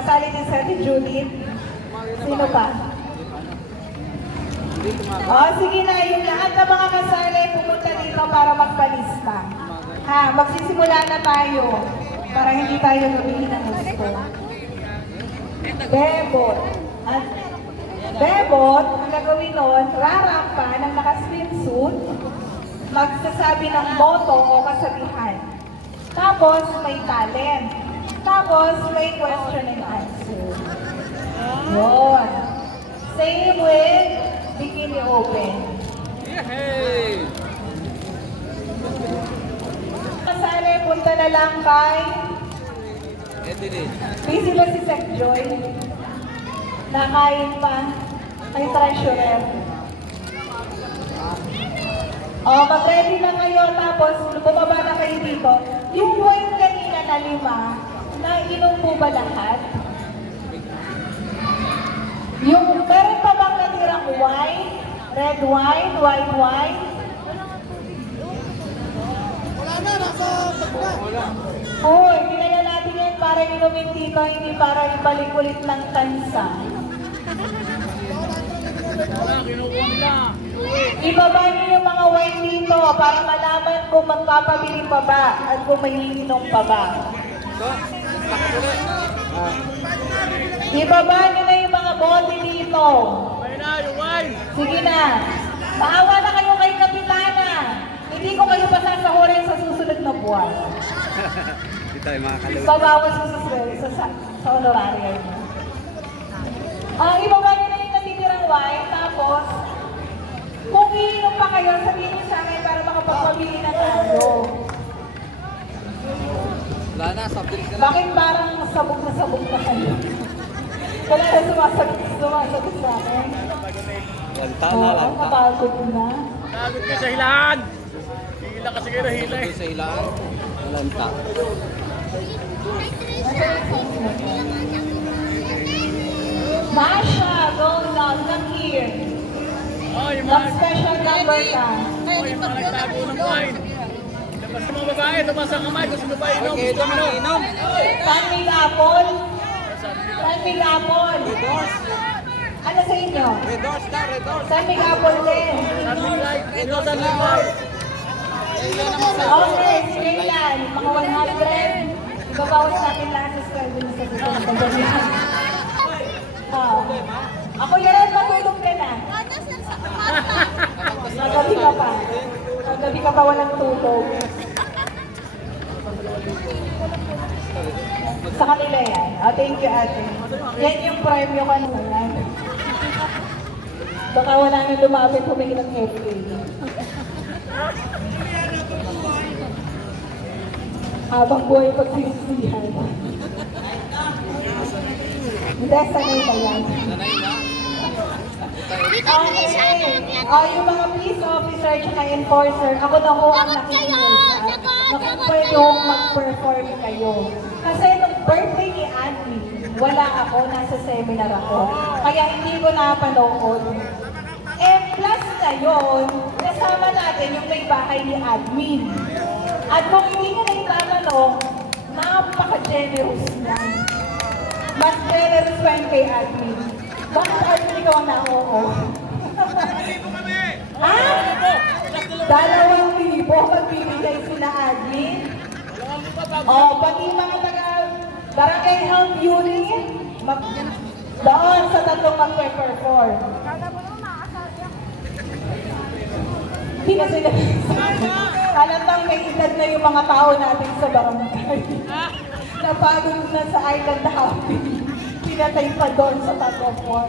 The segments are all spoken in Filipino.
Kasali din sa atin, Judith. Sino pa? Sige na, yung lahat ng mga kasali pumunta dito para magpalista. Magsisimula na tayo para hindi tayo gabihin ng gusto. Bebot. At Bebot, ang gagawin nun, rarampa ng naka-swimsuit, magsasabi ng motto o kasabihan. Tapos may talent. Tapos may question and answer. Yun. Same with Bikini Open. Yay! Kasali, punta na lang kay busy ba si Sec Joy? Nakain pa. Kay Treasurer. Mag-ready na kayo, tapos bumaba na kayo dito. Yung wine kanina na 5, nainom po ba lahat? Meron pa bang natirang wine? Red wine? White wine? Wala na, nasa pagka. Hoy, pinala natin yan para inumin dito, hindi para ibalik ulit ng tansa. Kinukuha nila. Ibaba niyo yung mga wine dito para malaman kung magpapabili pa ba at kung may iinom pa ba. Ibaba niyo na yung mga bote dito. May na, yung wine. Sige na. Maawa na kayo kay Kapitana. Hindi ko kayo pasasahurin sa susunod na buwan. Hindi tayo makakalawin. Babawas ko sa honorarium. Ibaba niyo na yung natitirang wine, tapos kung iinom pa kayo, sabihin niyo sa akin para makapagpabili na tayo. Wala na, sabik ka na. Bakit parang sabog na kayo? Wala na sumasagot sa akin. Lanta na, lanta. Napagod na. Nagod ka sa hilahan. Hila kasi kayo na hila eh. Sa ilaan. Lanta. Masha, go now, come here. Oh, yung mga... Mag-special number ka. Oh, yung mga nagtago ng wine. Labas ng mga babae, tumas ang kamay. Gusto mo ba inom? Okay, ito mga inom. Sunmig apple. Sunmig apple. Ano sa inyo? Red doors na, red doors. Sunmig apple din. Sunmig light. Ito, sunmig light. Okay, sige yan. Mga 100. Ibabawas natin lahat sa sweldo na sa susunod. Ako yan, matulog ka na. Magabi ka pa. Magabi ka pa walang tulog. Sa kanila yan. Thank you, ate. Yan yung premyo kanina yan. Baka wala nang lumapit humingi ng FA. Habang buhay pagsisihan. Hindi, sanay na yan. Okay. Yung mga police officer at enforcer, ako na ho ang nakikiusap na kung pwede hong mag-perform kayo. Kasi nung birthday ni Annie, wala ako, nasa seminar ako. Kaya hindi ko napanood. And plus ngayon, kasama natin yung may bahay ni admin. At kung hindi nyo na itatanong, napaka-generous niya. Mas generous pa yun kay admin. Bakit admin ikaw ang na-oo? Ha? 2,000 magbibigay sila admin? Pati mga barangay health unit, doon sa tatlong magpe-perform. Hindi na sila. Halatang may edad na yung mga tao natin sa barangay. Napagod na sa island happy. Pinatay pa doon sa tatlong floor.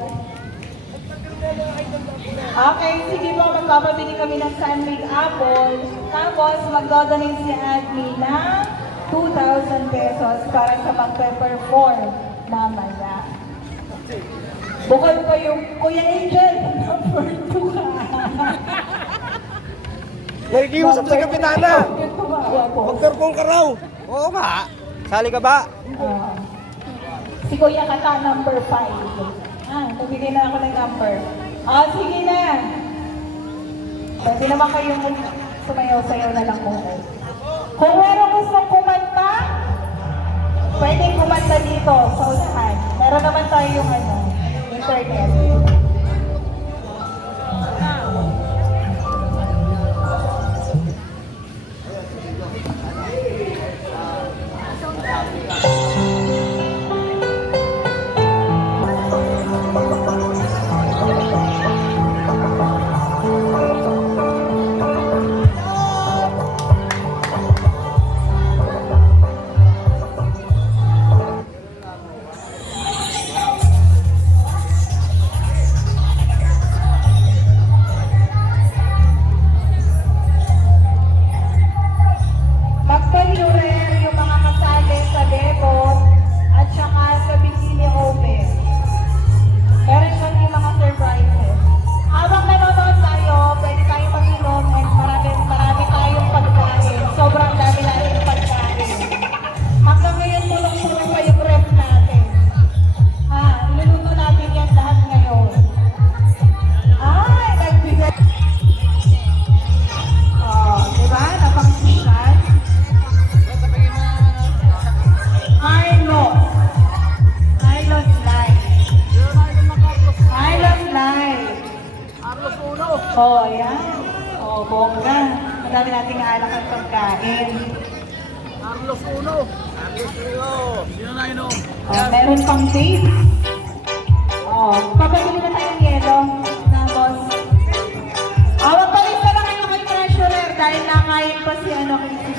Okay, sige po, magpapabili kami ng Sunmig apple. Tapos, mag-donate si Admin ng 2,000 pesos para sa magpe-perform mamaya. Bukod pa yung Kuya Angel, number 2 ka. Nakikiusap sa Kapitana. Mag-perform ka raw. Oo nga. Sali ka ba? Si Kuya Kata, number 5. Nagbigay na ako ng number. Sige na. Pwede naman kayong sumayaw-sayaw na lang kung kung meron gustong kumanta, pwede kumanta dito sa unahan. Meron naman tayong internet. Magpa-lurer yung mga kasali sa demo at saka sa bikini open. Meron kami mga surprises. Habang nanonood tayo, pwede tayong mag-inom and marami tayong pagkain. Sobrang dami natin pagkain. Hanggang ngayon, tulong-tulong pa yung ref natin. Iluluto natin yan lahat ngayon. Ay, nagbigay. Diba? Napang-sisyan. Carlos Live. Carlos Live. Carlos Uno. Oh, ayan. Oh, bongga. Madami nating alak at pagkain. Carlos Uno. Carlos Uno. Sino na inom? Oh, meron pang date. Oh, papabili na tayong yelo na boss. Oh, magpalit na lang kayo kay treasurer dahil nakain pa si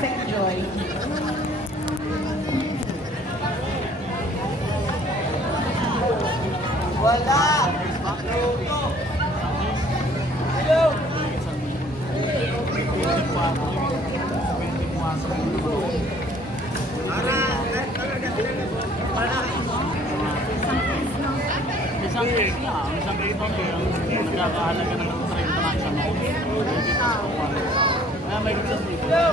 si Joy. Isang cake lang. Isang cake lang. Nagkakahalaga ng 30 lang siya. Kaya may gusto dito.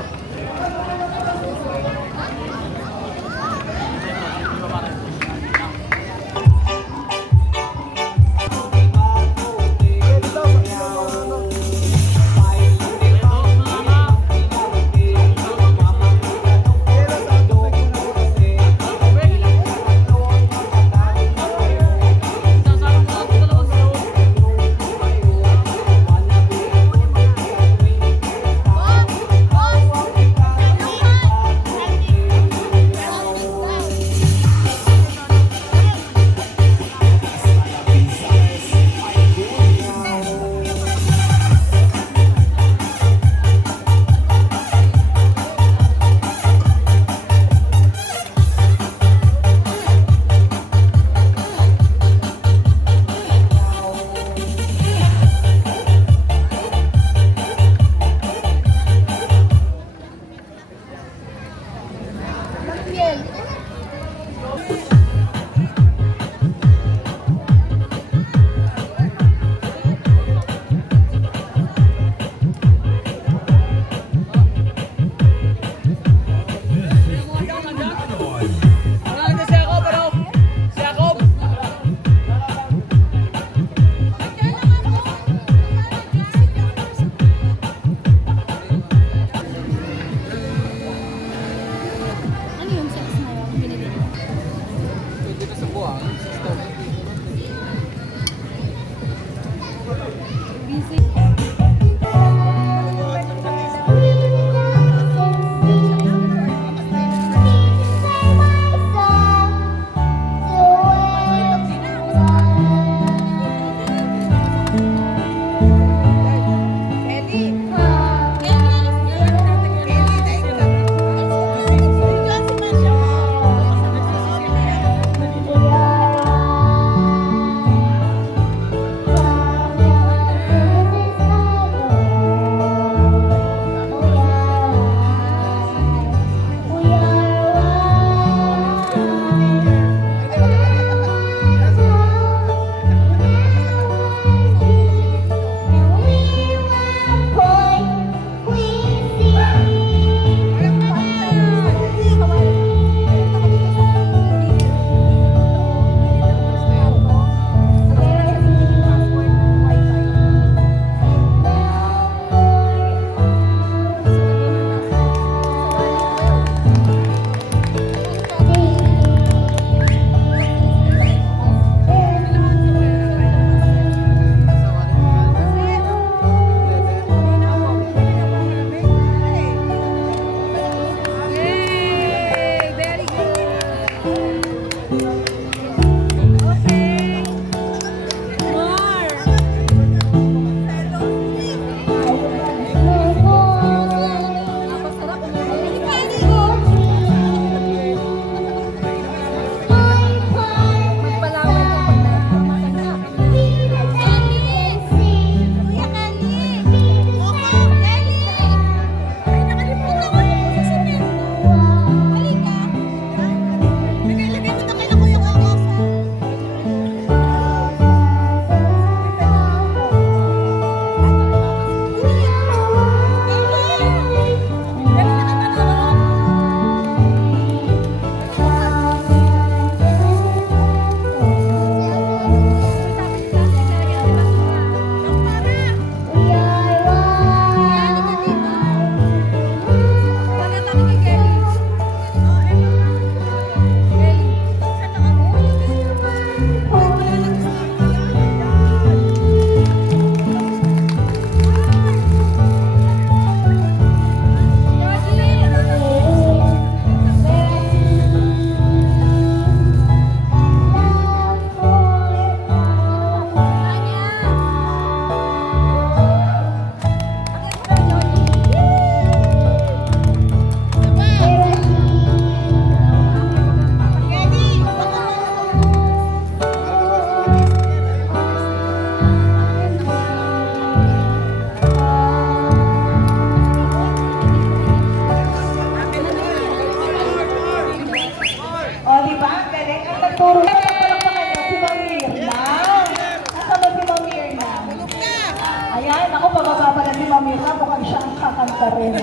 pababa pala si Mamira, mukhang siya ang kakanta rin.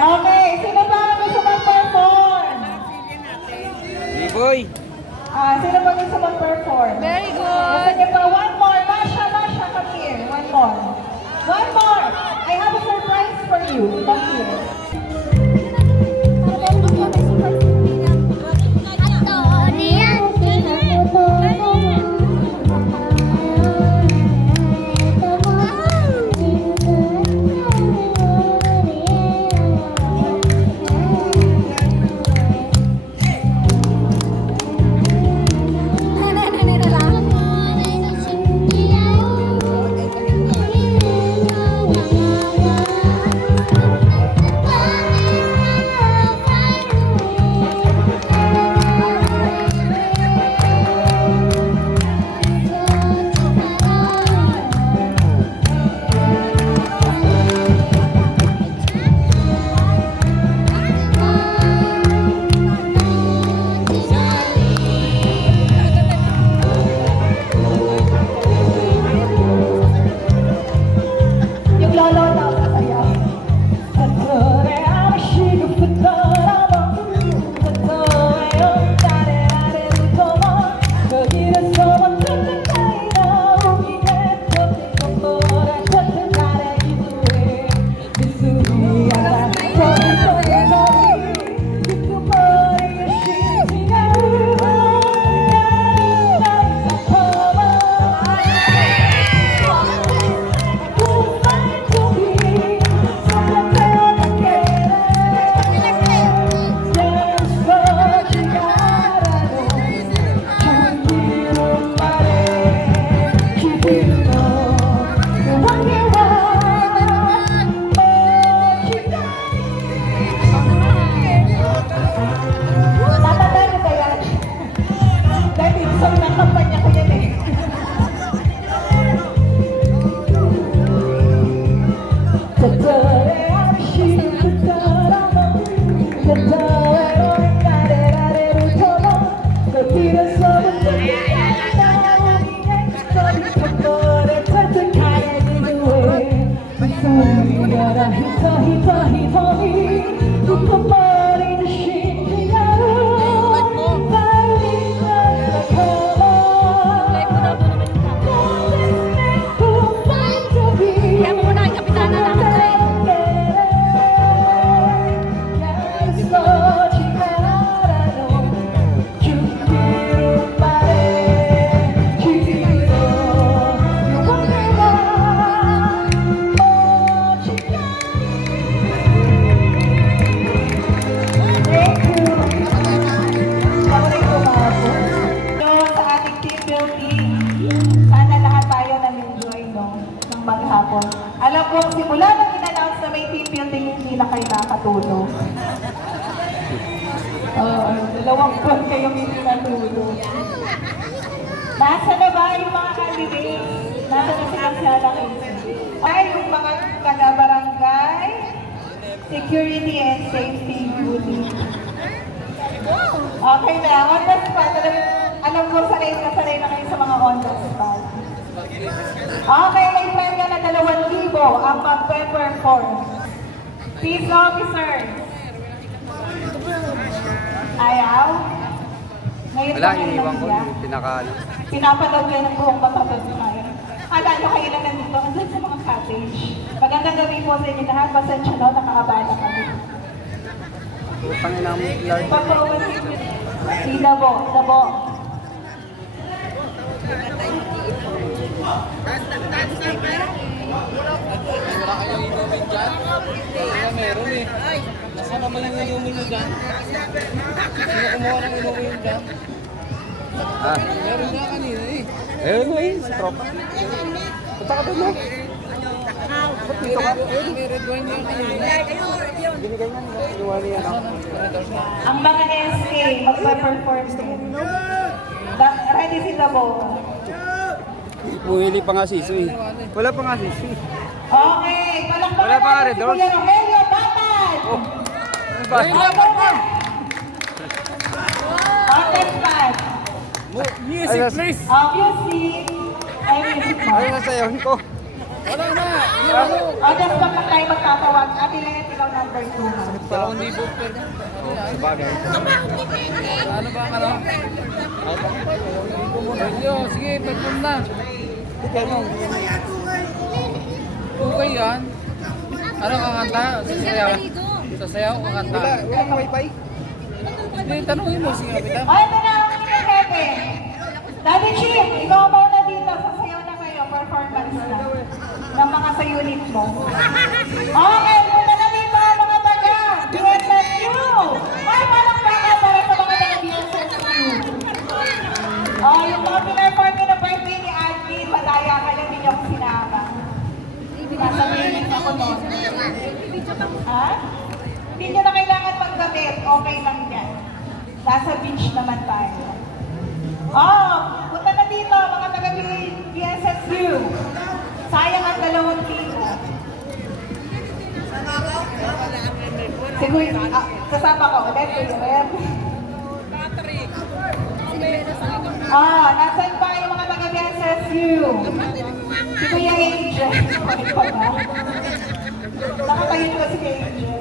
Okay, sino ba ang gusto mag-perform? B-boy. Sino ba gusto mag-perform? Very good. Gusto niyo ba? One more. Masha, come here. One more. One more. I have a surprise for you. Come here. Yung lolo na masaya. Tatanda niyo ba yan? Dahil isang ng kampanya ko yan eh. Kaya mo muna kay Kapitana namin to eh. Maghapon. Alam ko, simula nang in-announce na may team building, hindi na kayo nakatulog. Dalawang buwan kayong hindi natulog. Nasa na ba yung mga candidates? Nasa na silang sala ay yung mga taga-barangay, security and safety unit. Okay na, on the spot. Alam ko, sanay na kayo sa mga on the spot. Okay, may premyo na 2,000 ang mag-perform. Peace officers. Ayaw? Ngayon Wala, ba kayo iniwan ko. nahiya? Pinapanood yan ng buong matapos ngayon. Akala nyo kayo lang nandito, andun sa mga cottage. Magandang gabi po sa inyo lahat. Pasensya na, nakakabala kami. Utang ina mo, Lord. Pagpawan si Dabo. Wala kayong inumin dyan? Wala, meron eh. Nasaan naman yung inumin nyo dyan? Sino kumuha ng inumin nyo dyan? Meron nga kanina eh. Tropa. Punta ka doon mo. Ba't dito ka? May red wine nga kanina. Binigay nga nila. Inuha niya na. Ang mga SK, magpa-perform din. Ready si Dabo. Puhili pa nga siso eh. Wala pa nga siso eh. Okay, palakpakan Wala pa nga, natin Red si Doors. Kuya Rogelio Batad. Ano ba? On the spot. Music please. Music. Ay, music mo. Ano nasayawin ko? Wala na. O, just pag tayo magtatawag, Ate Lenet, ikaw number 2 ha. 2,000 per. Sabagay. Ano ba ang ano? Sergio, sige, perform na. Okay yan. Ano kakanta? Sasayaw? Sasayaw o kakanta? Walang wifi? Hindi, tanungin mo. Sige, kapitan. O, ito na ang inyong hepe. Daddy Chief, ikaw muna dito. Sasayaw na kayo, performance na. Ng mga sa unit mo. Okay, muna na dito ang mga taga. BSSU. Ay, walang baka para sa mga taga BSSU. Oh, yung mga pinerform ko na birthday ni Admin, madaya ka lang ninyo kung sinama. Nasa meeting ako noon. Ha? Hindi nyo na kailangan magdamit. Okay lang yan. Nasa beach naman tayo. Oh, punta na dito mga taga BSSU. Sayang ang 2,000. Siguro, kasama ko ulit. Nasaan pa yung mga taga BSSU? Si Kuya Angel. Okay pa ba? Nakatayin ko si Kuya Angel.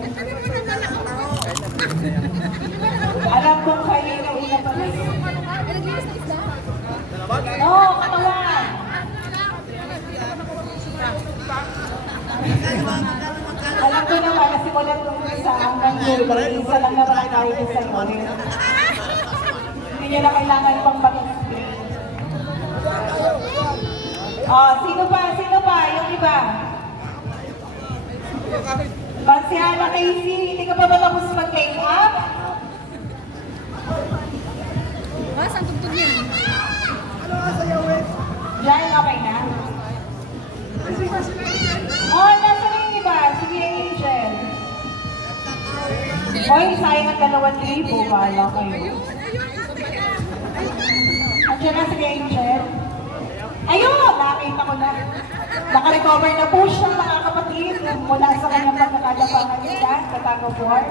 Alam kong kayo na una pa rin. No, katawan. Alam ko naman na simulan kong isa hanggang dulo. Isa lang naman tayo sa ulit. Hindi nyo na kailangan pang mag-explain. Oh, sino pa? Sino pa? Yung iba? Marciana Casey, hindi ka pa ba tapos mag-take up? Saan tugtog yan? Diyan, okay na? Oh, nasa na yung iba? Sige, Angel. Hoy, sayang ang 2,000. Wala kayo. Andiyan na, sige, Angel. Ayun! Nakita ko na. Naka-recover na po siya, mga kapatid, mula sa kanyang pagkakalapangan dyan sa Tago Board.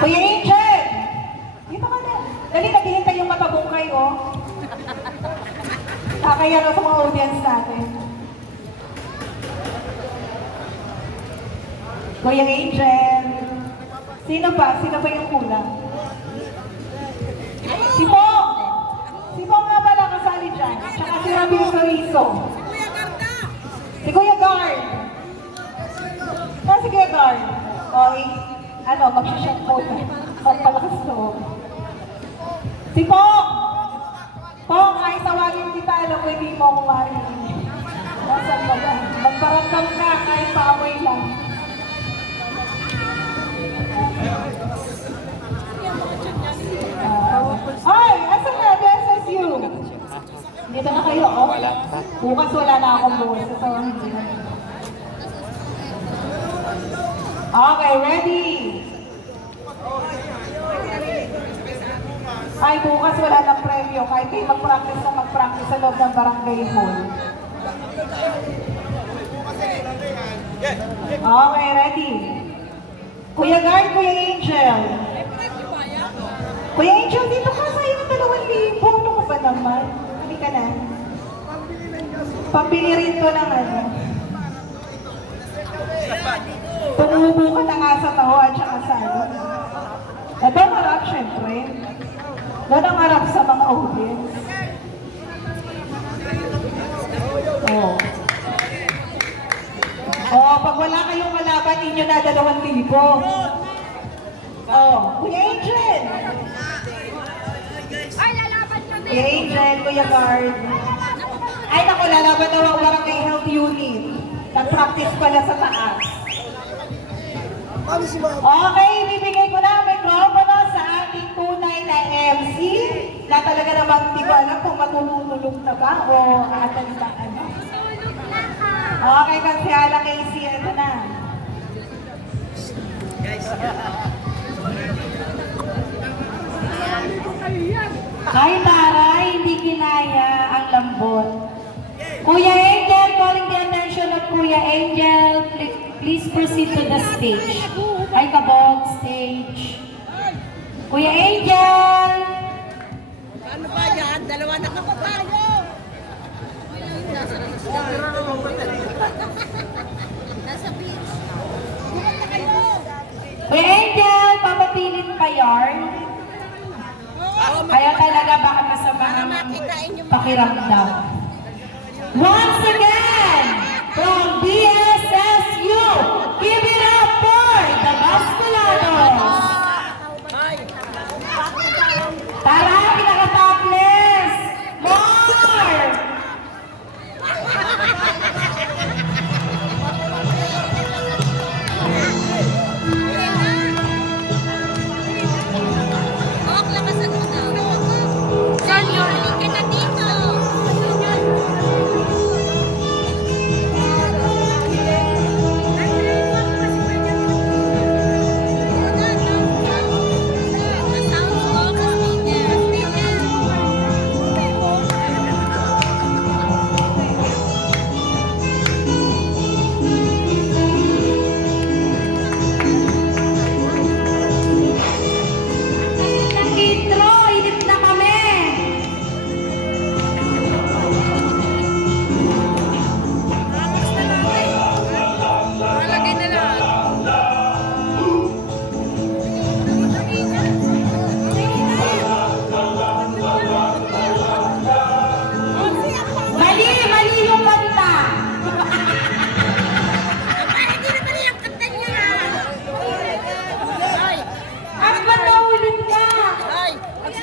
Kuya Angel! Dito ka na. Dali, naghihintay yung matabungkay, oh. Kakaya na sa mga audience natin. Kuya Angel. Sino pa? Sino pa yung kulang? Si Po! Si Po nga pala kasali dyan. Tsaka si Ramil Sorizo. Si Kuya Guard. Si Kuya Guard. Okay. Magsishot po na. Magpalakas to. Si Po! Po, kahit tawagin kita, alam mo, hindi mo ako marinig. Nasaan ka ba? Magparamdam ka kahit paamoy lang. Ay! Asan na? BSSU! Dito na kayo, oh. Bukas wala na akong bukas. So, hindi na. Okay, ready? Ay, bukas wala ng premyo. Kahit kayo mag-practice sa loob ng barangay hall. Okay, ready? Kuya Guard, Kuya Angel. Kuya Angel, dito ka sa'yo ng 2,000. Ano ka ba naman? Hindi ka na. Pambili rin ko ng ano. Tumubo ka na nga sa taho at saka sa ano. Ito ang harap, syempre. Doon ang harap sa mga audience. Oh. Oh, pag wala kayong kalaban, inyo na 2,000. Oh, Kuya Angel. Ay, lalaban nyo din! Kuya Angel, Kuya Guard. Ay, naku, lalaban daw ang barangay health unit. Nag-practice pala sa taas. Paano si Mama? Okay, ibibigay ko na ang mikropono sa ating tunay na MC na talaga naman di ko alam kung matutulog na ba o atan na ano. Okay, kasi ala Casey, ito na. Ay, taray, hindi kinaya ang lambot. Kuya Angel, calling the attention of Kuya Angel, please proceed to the stage. Ay, kabog, stage. Kuya Angel! Ano ba yan? Dalawa na ako tayo. Nasa beach. Kumanta kayo. May Angel, papapilit pa yarn. Kaya talaga baka masama ang pakiramdam. Once again, from BSSU, give it up for the Basculados. Tara, pinaka-topless! More! Ok, labasan mo na. Senior, halika na dito. Intro, inip na kami! Malagay na lang. Mali! Mali yung kanta! Hindi na pala yung kanta niya. Ay! Ang kanta ulit ka! Ay!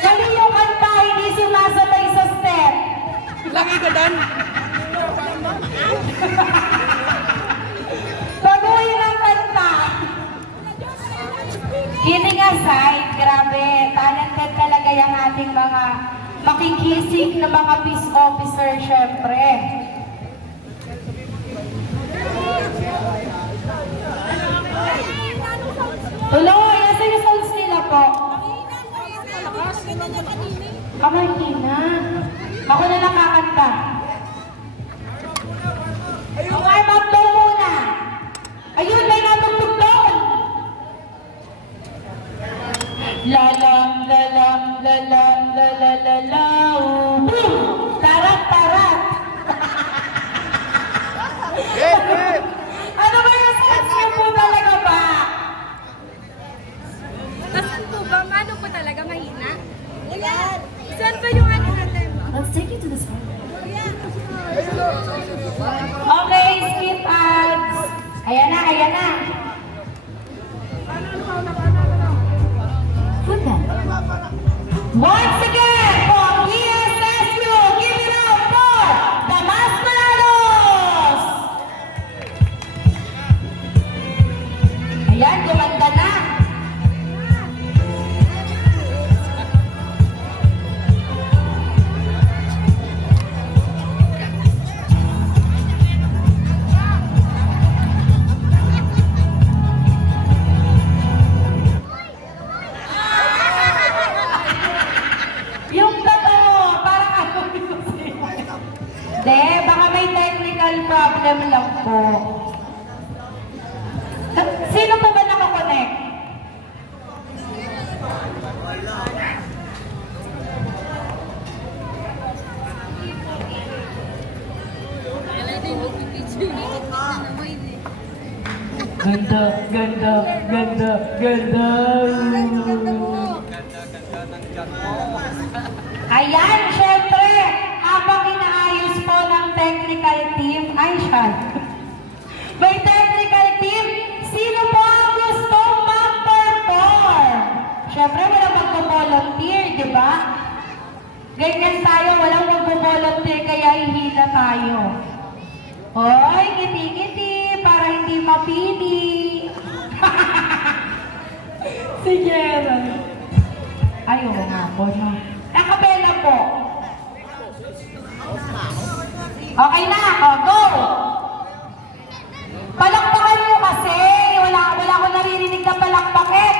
Mali yung kanta, hindi sumasabay sa step. Lagi ka dan. Baguhin ang kanta. Kidding aside, grabe, talented talaga yung ating mga makikisig na mga peace officer, syempre. Tuloy, nasa yung sounds nila po. Kamahina. Ako na nakakanta. Ang warm up daw muna. Ayun, may natugtog doon. Lalang, lalang, lalang, lalalalaw. Boom! Tarat, tarat. Ano ba yung sense niyo po talaga ba? Saan po ba? Ano po talaga? Mahina? Ayan! Saan ba yung ano natin? Let's take you to the side. Okay, skip ads. Ayan na, ayan na. Once again, from BSSU, give it up for the Masculados! Ayan, gumanda na. Yung totoo, parang ano yung Hindi, baka may technical problem lang po. Sino po ba nakakonect? Ganda, ganda, ganda, ganda. Ayan, syempre, habang inaayos po ng technical team, ay siya. May technical team, sino po ang gustong mag-perform? Syempre, walang magpo-volunteer, di ba? Ganyan tayo, walang magpo-volunteer, kaya ihila tayo. Hoy, ngiti-ngiti, para hindi mapili. Sige, ay, oo nga po, no? Nakabela po. Okay na, go! Palakpakan nyo kasi. Wala ko naririnig na palakpakin.